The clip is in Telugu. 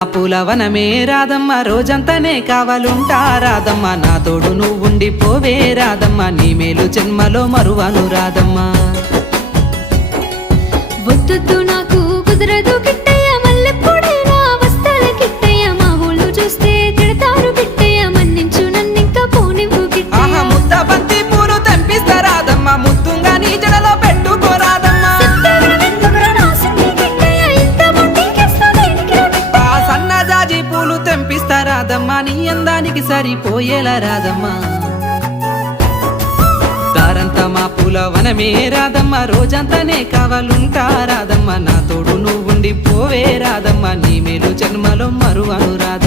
పూలవనమే రాదమ్మ రోజంతనే కావాలుంటా రాదమ్మ నా తోడు నువ్వుండి పోవే రాదమ్మ నీ మేలు జన్మలో మరువను రాదమ్మ వద్దు నాకు కుదరదు కిట్టయ్య మల్లెప్పుడైనా వస్తాల కిట్టయ్య మా ఊళ్ళు చూస్తే తిడతారు కిట్టయ్య మన్నించు నన్నింకా పోనివ్వు కిట్టయ్య ఆహా ముద్ద బంతి పూలు తెంపిస్తా రాదమ్మ ముద్దుంగా నీ జడలో పెట్టుకోరాదమ్మ ఆ సన్నజాజి పూలు తెంపిస్తా రాదమ్మ నీ అందానికి సరిపోయేలా రాదమ్మ దారంతా మా పూలవనమే రాదమ్మ రోజంతానే కావాలుంటా రాదమ్మ నా తోడు నువ్వుండి పోవే రాదమ్మ నీ మేలు జన్మలో మరువను రాదమ్మ